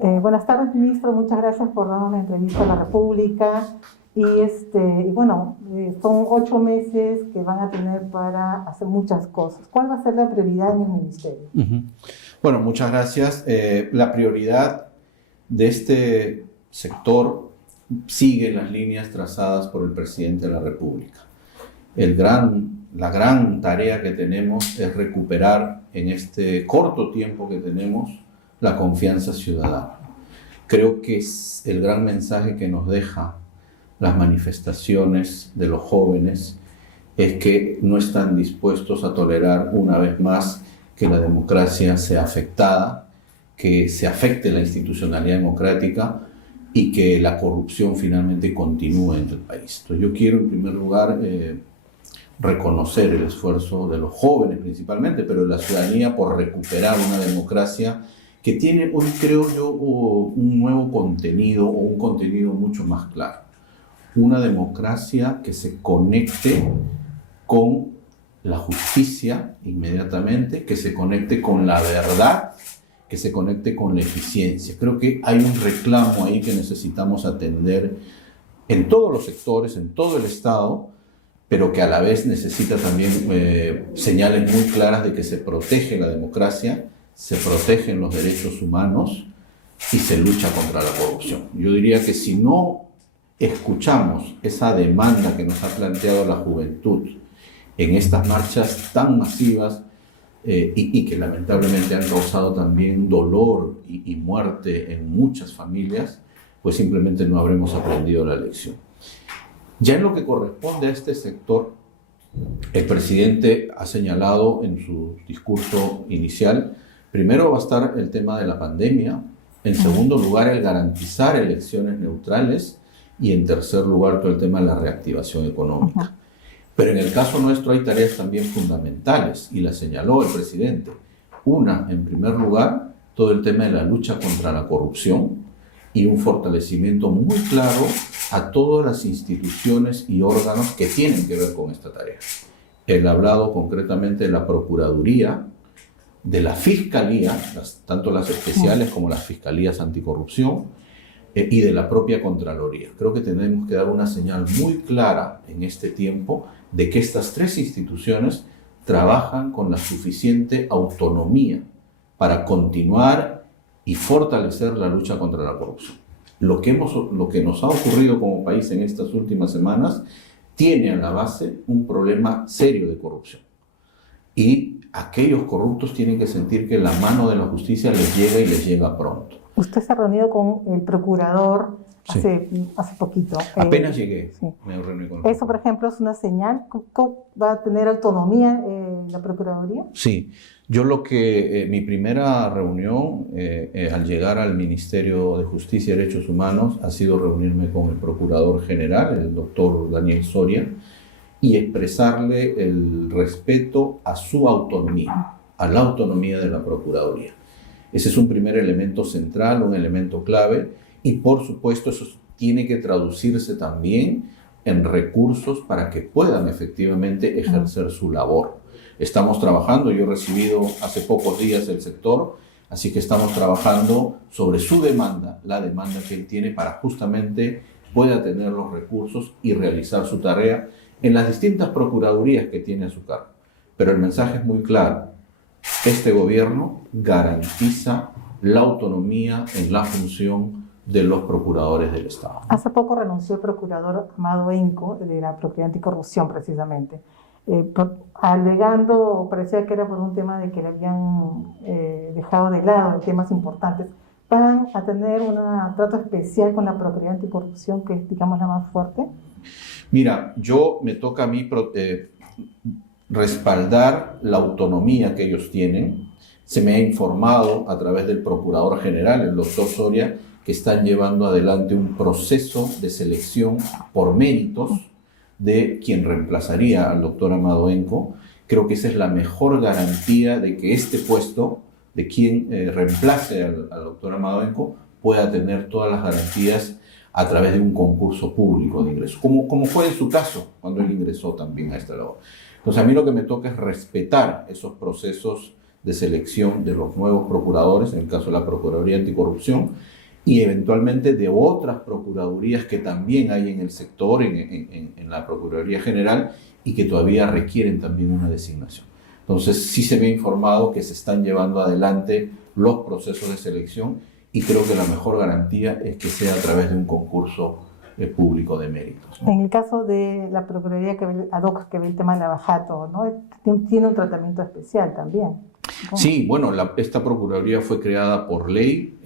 Buenas tardes, ministro. Muchas gracias por darnos la entrevista a la República. Son 8 meses que van a tener para hacer muchas cosas. ¿Cuál va a ser la prioridad en el ministerio? Bueno, muchas gracias. La prioridad de este sector sigue las líneas trazadas por el presidente de la República. La gran tarea que tenemos es recuperar en este corto tiempo que tenemos la confianza ciudadana. Creo que es el gran mensaje que nos deja las manifestaciones de los jóvenes, es que no están dispuestos a tolerar una vez más que la democracia sea afectada, que se afecte la institucionalidad democrática y que la corrupción finalmente continúe en el país. Entonces yo quiero en primer lugar reconocer el esfuerzo de los jóvenes principalmente, pero de la ciudadanía por recuperar una democracia que tiene hoy, creo yo, un nuevo contenido o un contenido mucho más claro. Una democracia que se conecte con la justicia inmediatamente, que se conecte con la verdad, que se conecte con la eficiencia. Creo que hay un reclamo ahí que necesitamos atender en todos los sectores, en todo el Estado, pero que a la vez necesita también señales muy claras de que se protege la democracia, se protegen los derechos humanos y se lucha contra la corrupción. Yo diría que si no escuchamos esa demanda que nos ha planteado la juventud en estas marchas tan masivas y que lamentablemente han causado también dolor y muerte en muchas familias, pues simplemente no habremos aprendido la lección. Ya en lo que corresponde a este sector, el presidente ha señalado en su discurso inicial, primero va a estar el tema de la pandemia, en segundo lugar el garantizar elecciones neutrales y en tercer lugar todo el tema de la reactivación económica. Pero en el caso nuestro hay tareas también fundamentales y las señaló el presidente. Una, en primer lugar, todo el tema de la lucha contra la corrupción y un fortalecimiento muy claro a todas las instituciones y órganos que tienen que ver con esta tarea. Él ha hablado concretamente de la Procuraduría, de la Fiscalía, tanto las especiales como las Fiscalías Anticorrupción, y de la propia Contraloría. Creo que tenemos que dar una señal muy clara en este tiempo de que estas tres instituciones trabajan con la suficiente autonomía para continuar y fortalecer la lucha contra la corrupción. Lo que nos ha ocurrido como país en estas últimas semanas tiene a la base un problema serio de corrupción. Y aquellos corruptos tienen que sentir que la mano de la justicia les llega y les llega pronto. Usted se ha reunido con el procurador hace poquito. Apenas llegué. Sí. Me reuní con Eso, por ejemplo, es una señal. ¿Cómo va a tener autonomía la Procuraduría? Sí. Yo mi primera reunión al llegar al Ministerio de Justicia y Derechos Humanos ha sido reunirme con el Procurador General, el doctor Daniel Soria, y expresarle el respeto a su autonomía, a la autonomía de la Procuraduría. Ese es un primer elemento central, un elemento clave, y por supuesto eso tiene que traducirse también en recursos para que puedan efectivamente ejercer su labor. Estamos trabajando, yo he recibido hace pocos días el sector, así que estamos trabajando sobre su demanda, la demanda que él tiene para justamente pueda tener los recursos y realizar su tarea en las distintas procuradurías que tiene a su cargo. Pero el mensaje es muy claro. Este gobierno garantiza la autonomía en la función de los procuradores del Estado. Hace poco renunció el procurador Amado Enco de la Procuraduría Anticorrupción, precisamente, alegando, parecía que era por un tema de que le habían dejado de lado en temas importantes. ¿Van a tener un trato especial con la Procuraduría Anticorrupción, que es, digamos, la más fuerte? Mira, me toca a mí respaldar la autonomía que ellos tienen. Se me ha informado a través del Procurador General, el doctor Soria, que están llevando adelante un proceso de selección por méritos de quien reemplazaría al doctor Amado Enco. Creo que esa es la mejor garantía de que este puesto, de quien reemplace al doctor Amado Enco, pueda tener todas las garantías a través de un concurso público de ingreso, como fue en su caso cuando él ingresó también a esta labor. Entonces a mí lo que me toca es respetar esos procesos de selección de los nuevos procuradores, en el caso de la Procuraduría Anticorrupción, y eventualmente de otras procuradurías que también hay en el sector, en la Procuraduría General, y que todavía requieren también una designación. Entonces, sí se me ha informado que se están llevando adelante los procesos de selección y creo que la mejor garantía es que sea a través de un concurso público de méritos, ¿no? En el caso de la Procuraduría que ve, ad hoc, que ve el tema del lavajato, ¿no? Tiene un tratamiento especial también. Sí, bueno, esta Procuraduría fue creada por ley,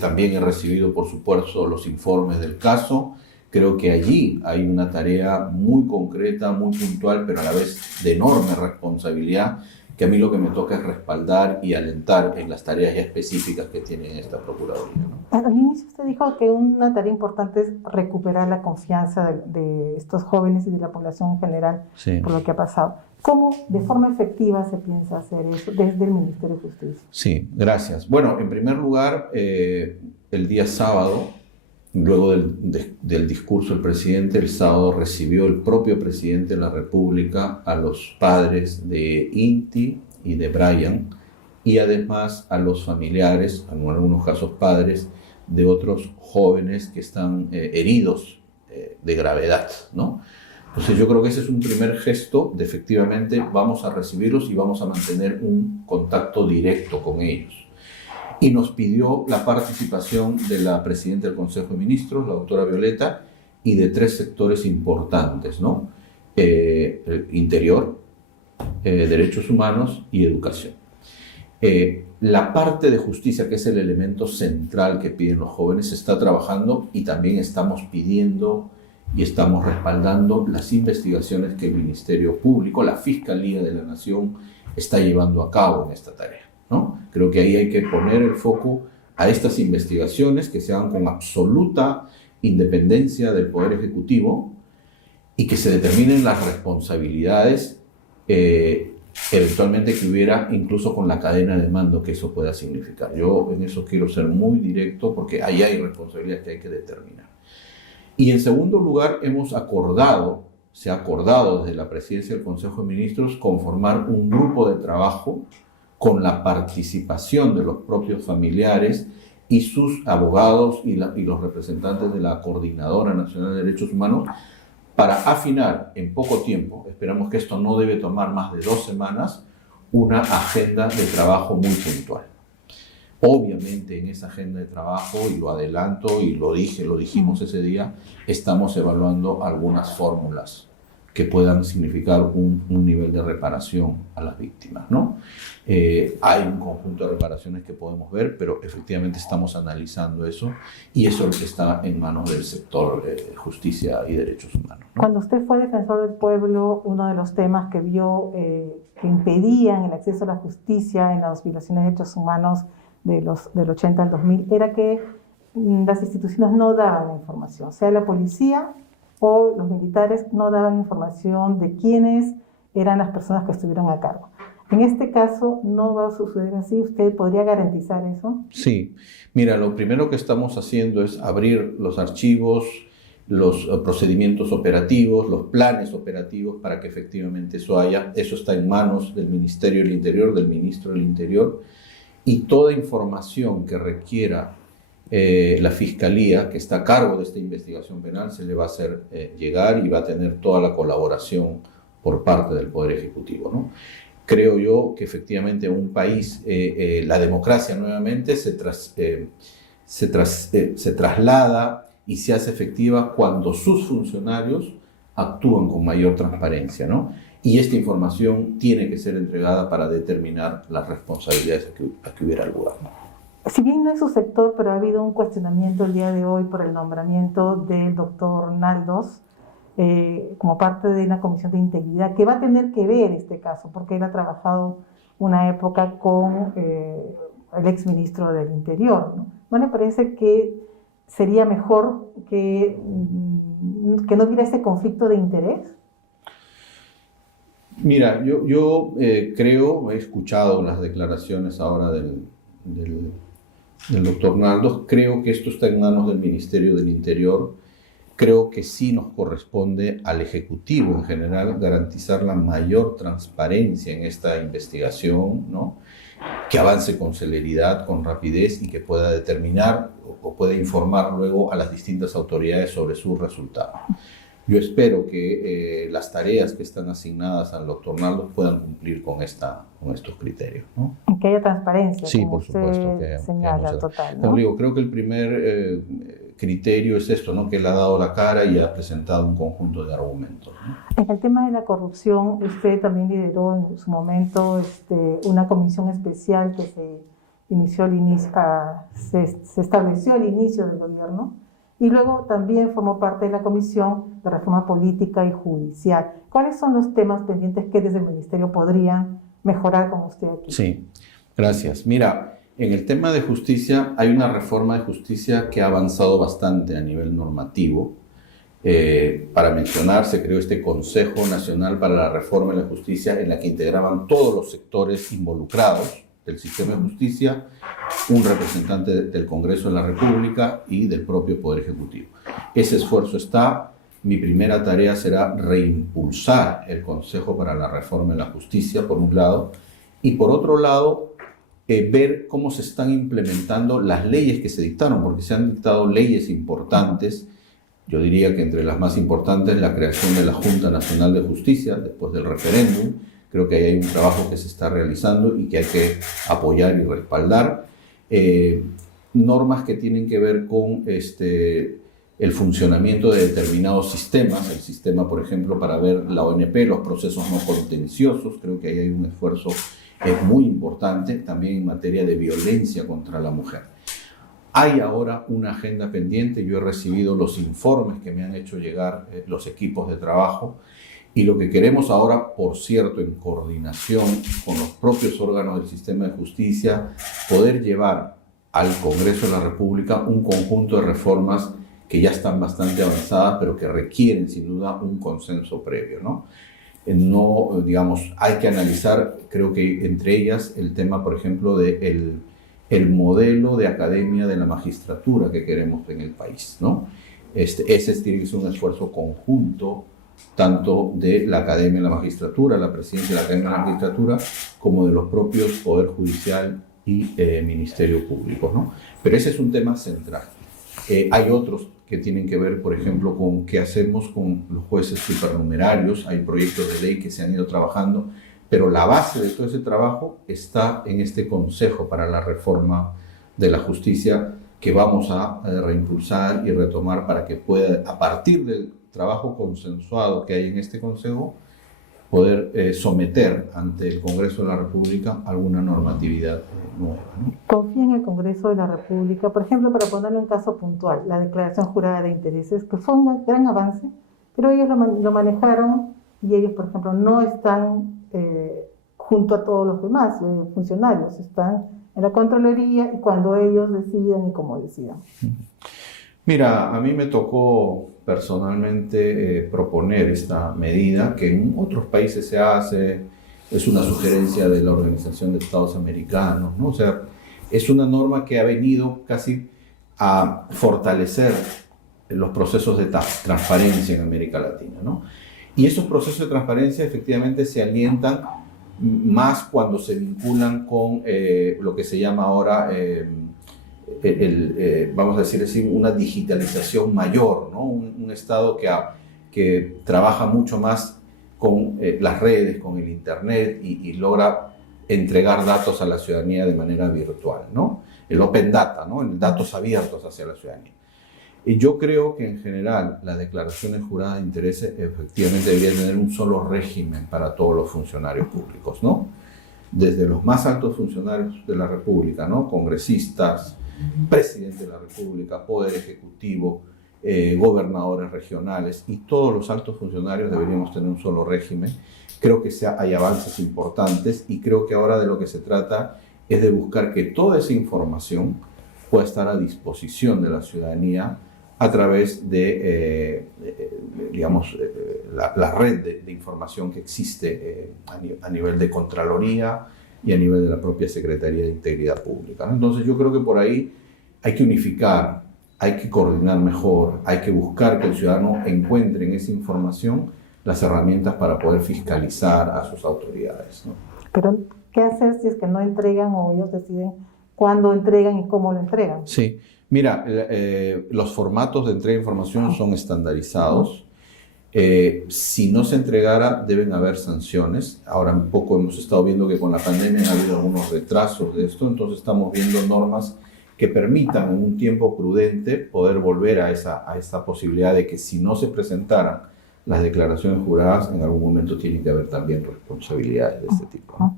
también he recibido, por supuesto, los informes del caso. Creo que allí hay una tarea muy concreta, muy puntual, pero a la vez de enorme responsabilidad, que a mí lo que me toca es respaldar y alentar en las tareas ya específicas que tiene esta Procuraduría, ¿no? Al inicio usted dijo que una tarea importante es recuperar la confianza de estos jóvenes y de la población en general, Sí. por lo que ha pasado. ¿Cómo de forma efectiva se piensa hacer eso desde el Ministerio de Justicia? Sí, gracias. Bueno, en primer lugar, el día sábado, luego del discurso del presidente, el sábado recibió el propio presidente de la República a los padres de Inti y de Brian y además a los familiares, en algunos casos padres, de otros jóvenes que están heridos de gravedad, ¿no? Entonces yo creo que ese es un primer gesto de efectivamente vamos a recibirlos y vamos a mantener un contacto directo con ellos. Y nos pidió la participación de la presidenta del Consejo de Ministros, la doctora Violeta, y de 3 sectores importantes, ¿no? Interior, derechos humanos y educación. La parte de justicia, que es el elemento central que piden los jóvenes, se está trabajando y también estamos pidiendo y estamos respaldando las investigaciones que el Ministerio Público, la Fiscalía de la Nación, está llevando a cabo en esta tarea, ¿no? Creo que ahí hay que poner el foco a estas investigaciones que se hagan con absoluta independencia del Poder Ejecutivo y que se determinen las responsabilidades eventualmente que hubiera incluso con la cadena de mando que eso pueda significar. Yo en eso quiero ser muy directo porque ahí hay responsabilidades que hay que determinar. Y en segundo lugar, se ha acordado desde la presidencia del Consejo de Ministros conformar un grupo de trabajo con la participación de los propios familiares y sus abogados y los representantes de la Coordinadora Nacional de Derechos Humanos para afinar en poco tiempo, esperamos que esto no debe tomar más de 2 semanas, una agenda de trabajo muy puntual. Obviamente en esa agenda de trabajo, y lo adelanto y lo dijimos ese día, estamos evaluando algunas fórmulas que puedan significar un nivel de reparación a las víctimas, ¿no? Hay un conjunto de reparaciones que podemos ver, pero efectivamente estamos analizando eso y eso está en manos del sector justicia y derechos humanos, ¿no? Cuando usted fue defensor del pueblo, uno de los temas que vio que impedían el acceso a la justicia en las violaciones de derechos humanos del 80 al 2000 era que las instituciones no daban la información, sea la policía o los militares no daban información de quiénes eran las personas que estuvieron a cargo. En este caso no va a suceder así. ¿Usted podría garantizar eso? Sí. Mira, lo primero que estamos haciendo es abrir los archivos, los procedimientos operativos, los planes operativos para que efectivamente eso haya. Eso está en manos del Ministerio del Interior, del Ministro del Interior, y toda información que requiera la Fiscalía, que está a cargo de esta investigación penal, se le va a hacer llegar y va a tener toda la colaboración por parte del Poder Ejecutivo, ¿no? Creo yo que efectivamente en un país la democracia nuevamente se traslada y se hace efectiva cuando sus funcionarios actúan con mayor transparencia, ¿no? Y esta información tiene que ser entregada para determinar las responsabilidades a que hubiera lugar, ¿no? Si bien no es su sector, pero ha habido un cuestionamiento el día de hoy por el nombramiento del doctor Naldos como parte de una comisión de integridad que va a tener que ver este caso, porque él ha trabajado una época con el exministro del Interior, ¿no? ¿No le parece que sería mejor que no hubiera ese conflicto de interés? Mira, yo creo, he escuchado las declaraciones ahora del doctor Naldos, creo que esto está en manos del Ministerio del Interior Creo que sí nos corresponde al Ejecutivo en general garantizar la mayor transparencia en esta investigación, ¿no? Que avance con celeridad, con rapidez y que pueda determinar o pueda informar luego a las distintas autoridades sobre sus resultados. Yo espero que las tareas que están asignadas al doctor Naldo puedan cumplir con estos criterios, ¿no? Que haya transparencia. Sí, por supuesto. Que señala, total, ¿no? Digo, creo que el primer criterio es esto, ¿no? Que él ha dado la cara y ha presentado un conjunto de argumentos, ¿no? En el tema de la corrupción, usted también lideró en su momento una comisión especial que se estableció al inicio del gobierno y luego también formó parte de la Comisión de Reforma Política y Judicial. ¿Cuáles son los temas pendientes que desde el Ministerio podrían mejorar con usted aquí? Sí, gracias. Mira, en el tema de justicia hay una reforma de justicia que ha avanzado bastante a nivel normativo. Para mencionar, se creó este Consejo Nacional para la Reforma de la Justicia en la que integraban todos los sectores involucrados del sistema de justicia, un representante del Congreso de la República y del propio Poder Ejecutivo. Ese esfuerzo está. Mi primera tarea será reimpulsar el Consejo para la Reforma de la Justicia, por un lado, y por otro lado, ver cómo se están implementando las leyes que se dictaron, porque se han dictado leyes importantes. Yo diría que entre las más importantes, la creación de la Junta Nacional de Justicia, después del referéndum. Creo que ahí hay un trabajo que se está realizando y que hay que apoyar y respaldar. Normas que tienen que ver con el funcionamiento de determinados sistemas, el sistema, por ejemplo, para ver la ONP, los procesos no contenciosos. Creo que ahí hay un esfuerzo muy importante, también en materia de violencia contra la mujer. Hay ahora una agenda pendiente. Yo he recibido los informes que me han hecho llegar los equipos de trabajo. Y lo que queremos ahora, por cierto, en coordinación con los propios órganos del sistema de justicia, poder llevar al Congreso de la República un conjunto de reformas que ya están bastante avanzadas, pero que requieren sin duda un consenso previo, ¿no? No, digamos, hay que analizar, creo que entre ellas, el tema, por ejemplo, de el modelo de academia de la magistratura que queremos en el país, ¿no? Ese tiene que ser un esfuerzo conjunto, tanto de la Academia de la Magistratura, la presidencia de la Academia de la Magistratura, como de los propios Poder Judicial y Ministerio Público, ¿no? Pero ese es un tema central. Hay otros que tienen que ver, por ejemplo, con qué hacemos con los jueces supernumerarios. Hay proyectos de ley que se han ido trabajando, pero la base de todo ese trabajo está en este Consejo para la Reforma de la Justicia que vamos a reimpulsar y retomar para que pueda, a partir del trabajo consensuado que hay en este Consejo, poder someter ante el Congreso de la República alguna normatividad nueva, ¿no? Confía en el Congreso de la República, por ejemplo, para ponerle un caso puntual, la declaración jurada de intereses, que fue un gran avance, pero ellos lo manejaron y ellos, por ejemplo, no están junto a todos los demás funcionarios, están en la Contraloría y cuando ellos decidan y como decidan. Mira, a mí me tocó personalmente proponer esta medida que en otros países se hace, es una sugerencia de la Organización de Estados Americanos, ¿no? O sea, es una norma que ha venido casi a fortalecer los procesos de transparencia en América Latina, ¿no? Y esos procesos de transparencia efectivamente se alientan más cuando se vinculan con lo que se llama ahora vamos a decir así, una digitalización mayor, ¿no? Un Estado que trabaja mucho más con las redes, con el Internet y logra entregar datos a la ciudadanía de manera virtual, ¿no? El Open Data, ¿no? El datos abiertos hacia la ciudadanía. Y yo creo que en general las declaraciones juradas de intereses efectivamente deberían tener un solo régimen para todos los funcionarios públicos, ¿no? Desde los más altos funcionarios de la República, ¿no? Congresistas, presidente de la República, Poder Ejecutivo, gobernadores regionales y todos los altos funcionarios deberíamos tener un solo régimen. Creo que hay avances importantes y creo que ahora de lo que se trata es de buscar que toda esa información pueda estar a disposición de la ciudadanía a través de, digamos, la red de información que existe a nivel de Contraloría y a nivel de la propia Secretaría de Integridad Pública, ¿no? Entonces yo creo que por ahí hay que unificar hay que coordinar mejor, hay que buscar que el ciudadano encuentre en esa información las herramientas para poder fiscalizar a sus autoridades, ¿no? Pero, ¿qué hacer si es que no entregan o ellos deciden cuándo entregan y cómo lo entregan? Sí, mira, los formatos de entrega de información son estandarizados. Si no se entregara, deben haber sanciones. Ahora un poco hemos estado viendo que con la pandemia ha habido algunos retrasos de esto, entonces estamos viendo normas que permitan en un tiempo prudente poder volver a esta posibilidad de que si no se presentaran las declaraciones juradas, en algún momento tiene que haber también responsabilidades de este tipo, ¿no?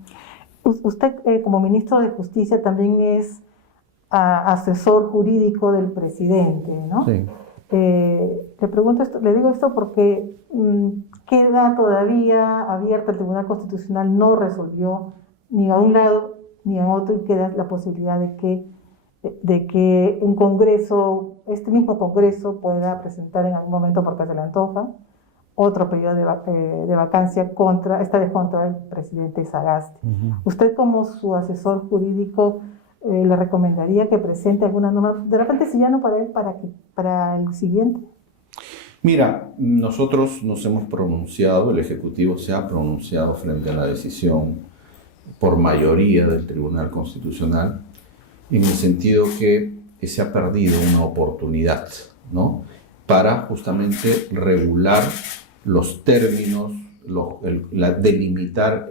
Usted, como ministro de Justicia, también es asesor jurídico del presidente, ¿no? Sí. Le pregunto esto, le digo esto porque queda todavía abierta, el Tribunal Constitucional no resolvió ni a un lado ni a otro, y queda la posibilidad de que un Congreso, este mismo Congreso, pueda presentar en algún momento, porque se le antoja, otro periodo de vacancia esta vez contra el presidente Sagasti. Usted, como su asesor jurídico, le recomendaría que presente alguna norma, de repente si ya no para él, para el siguiente. Mira, nosotros nos hemos pronunciado, el Ejecutivo se ha pronunciado frente a la decisión por mayoría del Tribunal Constitucional, en el sentido que se ha perdido una oportunidad, ¿no?, para justamente regular los términos, delimitar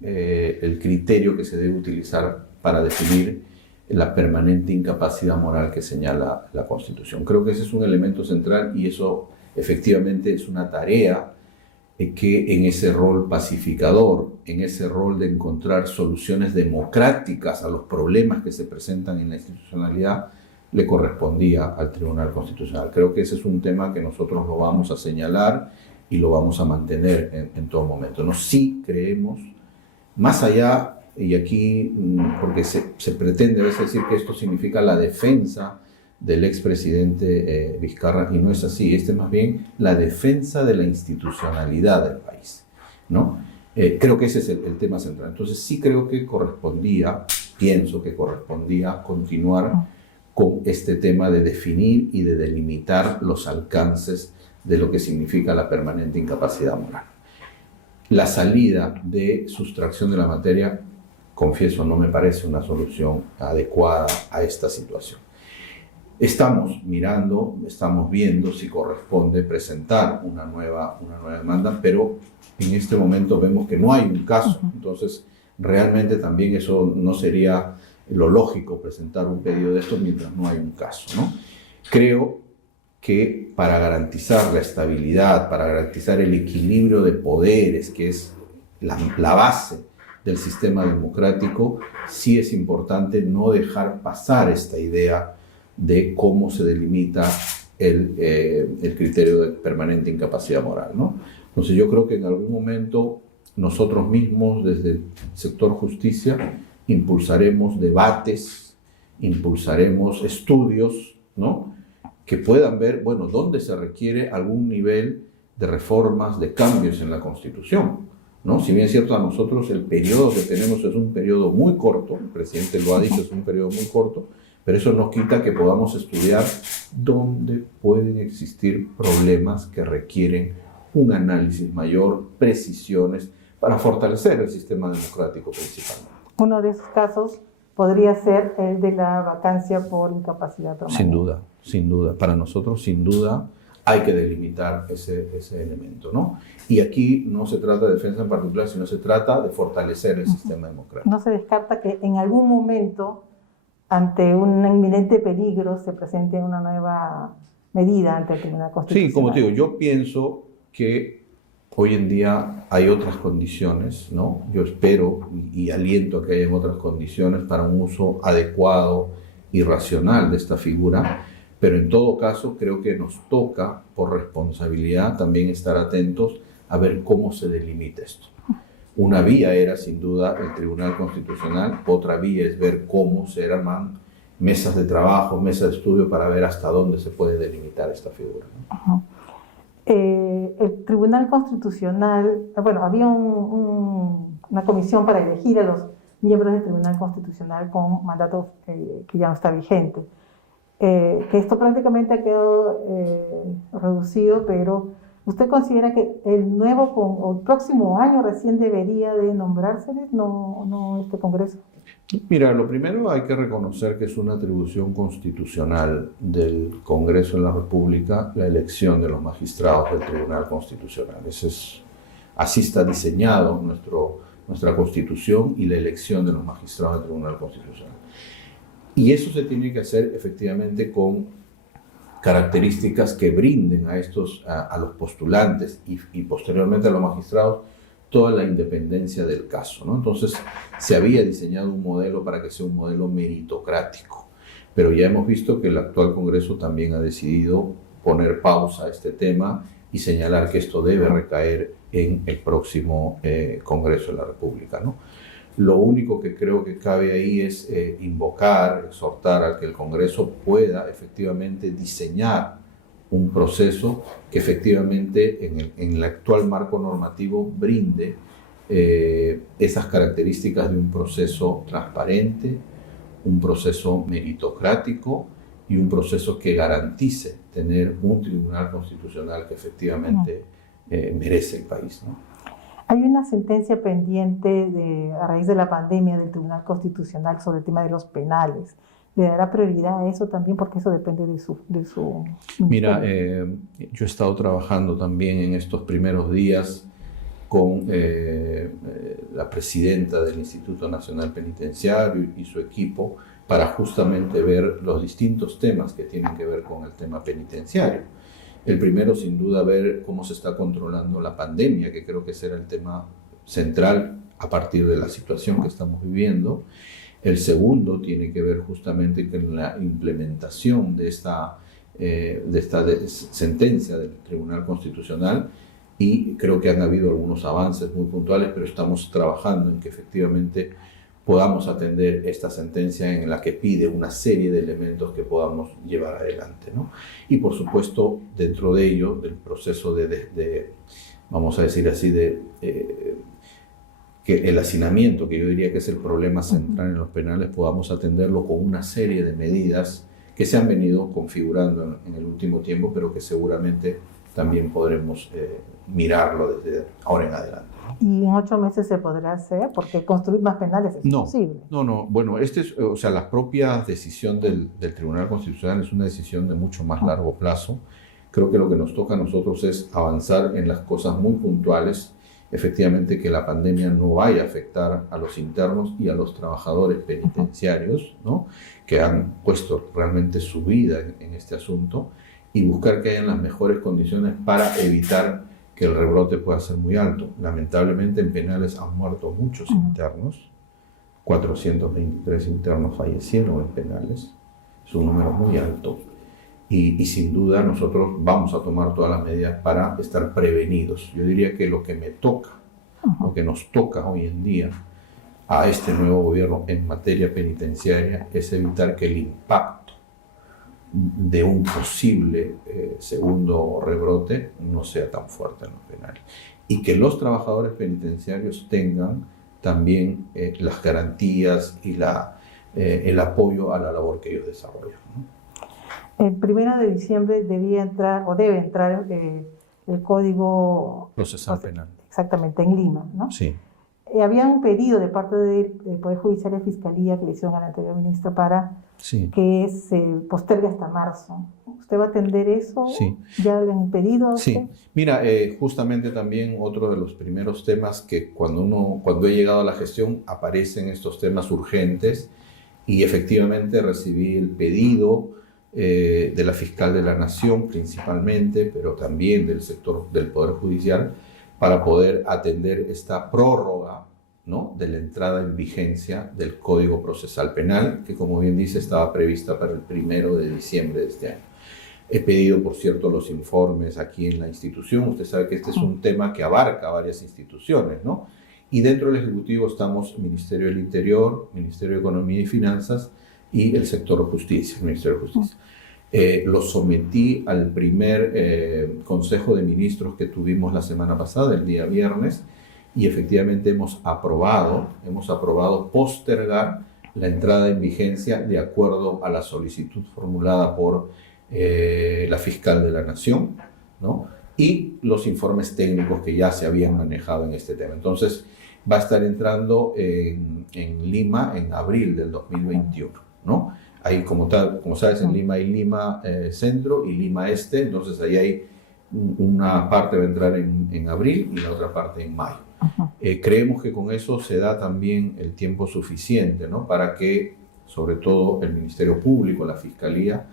el criterio que se debe utilizar para definir la permanente incapacidad moral que señala la Constitución. Creo que ese es un elemento central y eso efectivamente es una tarea que en ese rol pacificador, en ese rol de encontrar soluciones democráticas a los problemas que se presentan en la institucionalidad, le correspondía al Tribunal Constitucional. Creo que ese es un tema que nosotros lo vamos a señalar y lo vamos a mantener en todo momento. ¿No? Sí creemos, más allá, y aquí, porque se pretende a veces decir que esto significa la defensa del expresidente Vizcarra, y no es así, es más bien la defensa de la institucionalidad del país, ¿no? Creo que ese es el tema central. Entonces sí creo que pienso que correspondía continuar con este tema de definir y de delimitar los alcances de lo que significa la permanente incapacidad moral. La salida de sustracción de la materia, confieso, no me parece una solución adecuada a esta situación. Estamos mirando, estamos viendo si corresponde presentar una nueva demanda, pero en este momento vemos que no hay un caso. Entonces, realmente también eso no sería lo lógico, presentar un pedido de esto mientras no hay un caso, ¿no? Creo que para garantizar la estabilidad, para garantizar el equilibrio de poderes, que es la base del sistema democrático, sí es importante no dejar pasar esta idea de cómo se delimita el criterio de permanente incapacidad moral, ¿no? Entonces yo creo que en algún momento nosotros mismos, desde el sector justicia, impulsaremos debates, impulsaremos estudios, ¿no?, que puedan ver, bueno, dónde se requiere algún nivel de reformas, de cambios en la Constitución, ¿no? Si bien es cierto, a nosotros el periodo que tenemos es un periodo muy corto, el presidente lo ha dicho, es un periodo muy corto, pero eso no quita que podamos estudiar dónde pueden existir problemas que requieren un análisis mayor, precisiones, para fortalecer el sistema democrático principalmente. Uno de esos casos podría ser el de la vacancia por incapacidad permanente. Sin duda, sin duda. Para nosotros, sin duda, hay que delimitar ese elemento, ¿no? Y aquí no se trata de defensa en particular, sino se trata de fortalecer el sistema democrático. No se descarta que en algún momento, ante un inminente peligro, se presente una nueva medida ante el Tribunal Constitucional. Sí, como te digo, yo pienso que hoy en día hay otras condiciones, ¿no? Yo espero y aliento a que haya otras condiciones para un uso adecuado y racional de esta figura, pero en todo caso creo que nos toca, por responsabilidad, también estar atentos a ver cómo se delimita esto. Una vía era, sin duda, el Tribunal Constitucional, otra vía es ver cómo se arman mesas de trabajo, mesas de estudio para ver hasta dónde se puede delimitar esta figura, ¿no? El Tribunal Constitucional, bueno, había una comisión para elegir a los miembros del Tribunal Constitucional con mandato que ya no está vigente. que esto prácticamente ha quedado reducido, pero ¿usted considera que el nuevo o el próximo año recién debería de nombrárseles, no este Congreso? Mira, lo primero hay que reconocer que es una atribución constitucional del Congreso de la República la elección de los magistrados del Tribunal Constitucional. Así está diseñado nuestra Constitución y la elección de los magistrados del Tribunal Constitucional. Y eso se tiene que hacer efectivamente con características que brinden a los postulantes y posteriormente a los magistrados toda la independencia del caso, ¿no? Entonces, se había diseñado un modelo para que sea un modelo meritocrático, pero ya hemos visto que el actual Congreso también ha decidido poner pausa a este tema y señalar que esto debe recaer en el próximo Congreso de la República, ¿no? Lo único que creo que cabe ahí es invocar, exhortar a que el Congreso pueda efectivamente diseñar un proceso que efectivamente en el actual marco normativo brinde esas características de un proceso transparente, un proceso meritocrático y un proceso que garantice tener un tribunal constitucional que efectivamente merece el país, ¿no? Hay una sentencia pendiente a raíz de la pandemia del Tribunal Constitucional sobre el tema de los penales. ¿Le dará prioridad a eso también? Porque eso depende de su Mira, yo he estado trabajando también en estos primeros días con la presidenta del Instituto Nacional Penitenciario y su equipo para justamente ver los distintos temas que tienen que ver con el tema penitenciario. El primero, sin duda, ver cómo se está controlando la pandemia, que creo que será el tema central a partir de la situación que estamos viviendo. El segundo tiene que ver justamente con la implementación de esta sentencia del Tribunal Constitucional, y creo que han habido algunos avances muy puntuales, pero estamos trabajando en que efectivamente podamos atender esta sentencia en la que pide una serie de elementos que podamos llevar adelante, ¿no? Y por supuesto, dentro de ello, del proceso vamos a decir así, que el hacinamiento, que yo diría que es el problema central en los penales, podamos atenderlo con una serie de medidas que se han venido configurando en el último tiempo, pero que seguramente también podremos mirarlo desde ahora en adelante. ¿Y en 8 meses se podrá hacer? Porque construir más penales es imposible. No. Bueno, la propia decisión del Tribunal Constitucional es una decisión de mucho más largo plazo. Creo que lo que nos toca a nosotros es avanzar en las cosas muy puntuales, efectivamente que la pandemia no vaya a afectar a los internos y a los trabajadores penitenciarios, ¿no?, que han puesto realmente su vida en este asunto, y buscar que hayan las mejores condiciones para evitar que el rebrote pueda ser muy alto. Lamentablemente en penales han muerto muchos internos, 423 internos fallecieron en penales, es un número muy alto, y sin duda nosotros vamos a tomar todas las medidas para estar prevenidos. Yo diría que lo que nos toca hoy en día a este nuevo gobierno en materia penitenciaria es evitar que el impacto de un posible segundo rebrote no sea tan fuerte en los penales, y que los trabajadores penitenciarios tengan también las garantías y el apoyo a la labor que ellos desarrollan, ¿no? El 1 de diciembre debe entrar el Código Procesal Penal. Exactamente, en Lima, ¿no? Sí. Había un pedido de parte del Poder Judicial y Fiscalía que le hicieron al anterior ministro para que se postergue hasta marzo. ¿Usted va a atender eso? Sí. ¿Ya le han pedido? Sí. Mira, justamente también otro de los primeros temas que cuando he llegado a la gestión aparecen estos temas urgentes, y efectivamente recibí el pedido de la Fiscal de la Nación principalmente, pero también del sector del Poder Judicial, para poder atender esta prórroga, ¿no?, de la entrada en vigencia del Código Procesal Penal, que, como bien dice, estaba prevista para el 1 de diciembre de este año. He pedido, por cierto, los informes aquí en la institución. Usted sabe que este es un tema que abarca varias instituciones, ¿no? Y dentro del Ejecutivo estamos Ministerio del Interior, Ministerio de Economía y Finanzas y el sector de Justicia, el Ministerio de Justicia. Lo sometí al primer Consejo de Ministros que tuvimos la semana pasada, el día viernes, y efectivamente hemos aprobado postergar la entrada en vigencia de acuerdo a la solicitud formulada por la fiscal de la Nación, ¿no? Y los informes técnicos que ya se habían manejado en este tema. Entonces, va a estar entrando en Lima en abril del 2021, ¿no? Ahí, como sabes, en Lima hay Lima Centro y Lima Este, entonces ahí hay una parte va a entrar en abril y la otra parte en mayo. Creemos que con eso se da también el tiempo suficiente, ¿no? Para que, sobre todo, el Ministerio Público, la Fiscalía,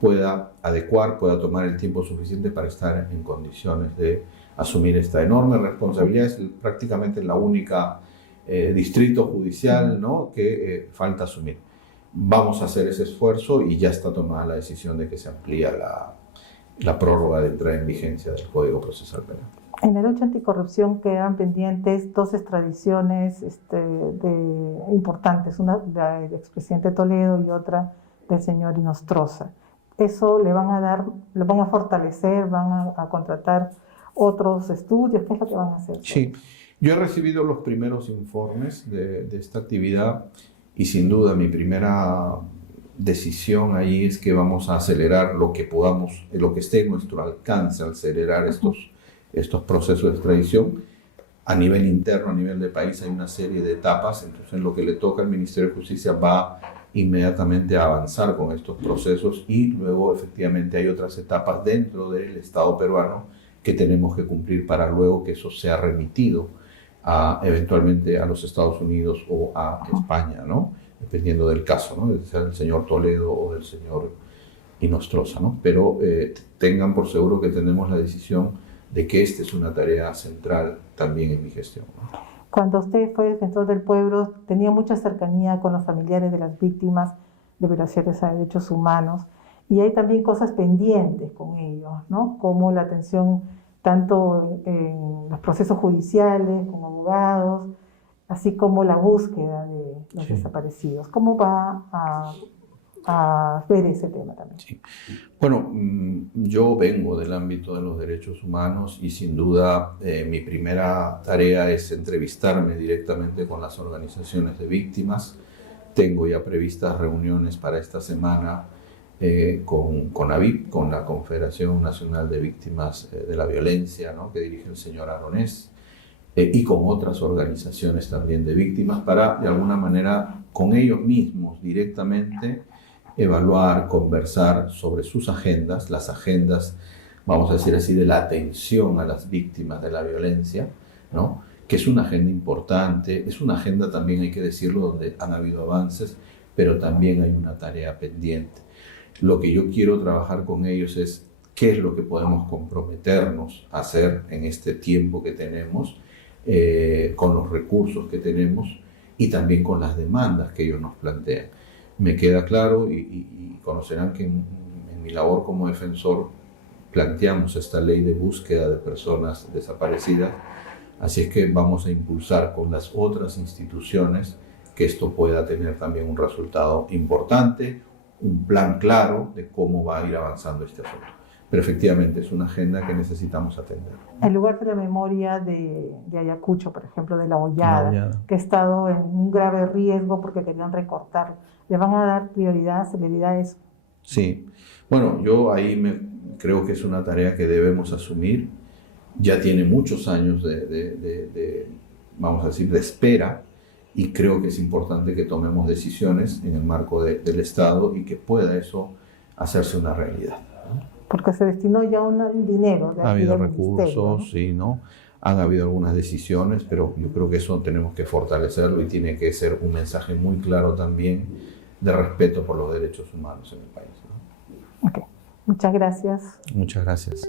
pueda adecuar, pueda tomar el tiempo suficiente para estar en condiciones de asumir esta enorme responsabilidad. Es prácticamente la única distrito judicial, ¿no? que falta asumir. Vamos a hacer ese esfuerzo y ya está tomada la decisión de que se amplía la prórroga de entrada en vigencia del Código Procesal Penal. En la lucha anticorrupción quedan pendientes dos extradiciones importantes, una del expresidente Toledo y otra del señor Inostroza. ¿Eso le van a fortalecer, van a contratar otros estudios? ¿Qué es lo que van a hacer? Sí, yo he recibido los primeros informes de esta actividad y sin duda mi primera decisión ahí es que vamos a acelerar lo que podamos, lo que esté en nuestro alcance, acelerar estos procesos de extradición. A nivel interno, a nivel de país, hay una serie de etapas, entonces en lo que le toca al Ministerio de Justicia va inmediatamente a avanzar con estos procesos y luego efectivamente hay otras etapas dentro del Estado peruano que tenemos que cumplir para luego que eso sea remitido eventualmente a los Estados Unidos o a España, ¿no? Dependiendo del caso, ¿no? Sea del señor Toledo o del señor Inostroza, ¿no? Pero tengan por seguro que tenemos la decisión de que esta es una tarea central también en mi gestión, ¿no? Cuando usted fue defensor del pueblo, tenía mucha cercanía con los familiares de las víctimas de violaciones a derechos humanos y hay también cosas pendientes con ellos, ¿no? Como la atención tanto en los procesos judiciales, con abogados, así como la búsqueda de los desaparecidos. ¿Cómo va a ver ese tema también? Sí. Bueno, yo vengo del ámbito de los derechos humanos y sin duda mi primera tarea es entrevistarme directamente con las organizaciones de víctimas. Tengo ya previstas reuniones para esta semana con AVIP, con la Confederación Nacional de Víctimas de la Violencia, ¿no? que dirige el señor Aronés, y con otras organizaciones también de víctimas para, de alguna manera, con ellos mismos directamente evaluar, conversar sobre sus agendas, las agendas, vamos a decir así, de la atención a las víctimas de la violencia, ¿no? que es una agenda importante, es una agenda también, hay que decirlo, donde han habido avances, pero también hay una tarea pendiente. Lo que yo quiero trabajar con ellos es qué es lo que podemos comprometernos a hacer en este tiempo que tenemos, con los recursos que tenemos y también con las demandas que ellos nos plantean. Me queda claro y conocerán que en mi labor como defensor planteamos esta ley de búsqueda de personas desaparecidas, así es que vamos a impulsar con las otras instituciones que esto pueda tener también un resultado importante, un plan claro de cómo va a ir avanzando este asunto. Pero efectivamente es una agenda que necesitamos atender. El lugar de la memoria de Ayacucho, por ejemplo, de La Hollada, que ha estado en un grave riesgo porque querían recortarlo. ¿Le van a dar prioridad, celeridad a eso? Sí. Bueno, yo ahí creo que es una tarea que debemos asumir. Ya tiene muchos años vamos a decir, de espera y creo que es importante que tomemos decisiones en el marco del Estado y que pueda eso hacerse una realidad. Porque se destinó ya un dinero. Ha habido recursos, sí, ¿no? Han habido algunas decisiones, pero yo creo que eso tenemos que fortalecerlo y tiene que ser un mensaje muy claro también de respeto por los derechos humanos en el país, ¿no? Ok, muchas gracias. Muchas gracias.